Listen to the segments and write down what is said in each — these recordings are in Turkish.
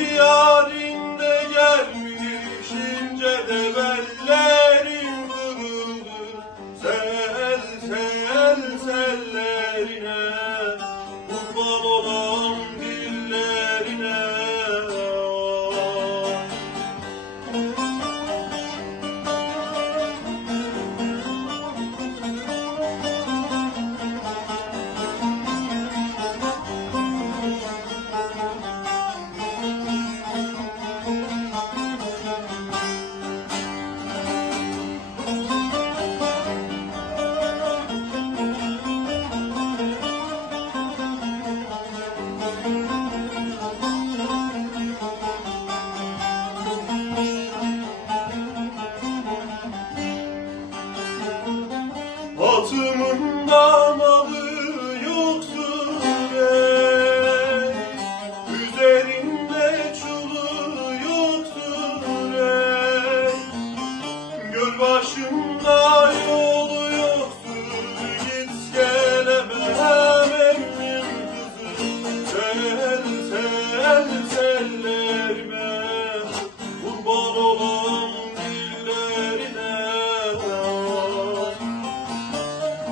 Yarinde gelmişince de bellerim kırıldı Sel sel sellerine kurban olan Batımından adı yoktur ey Üzerinde çulu yoktur ey Göl başında yolu yoktur. Git gelemem emrim kızı Tel tel tel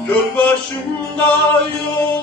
별 가신다요.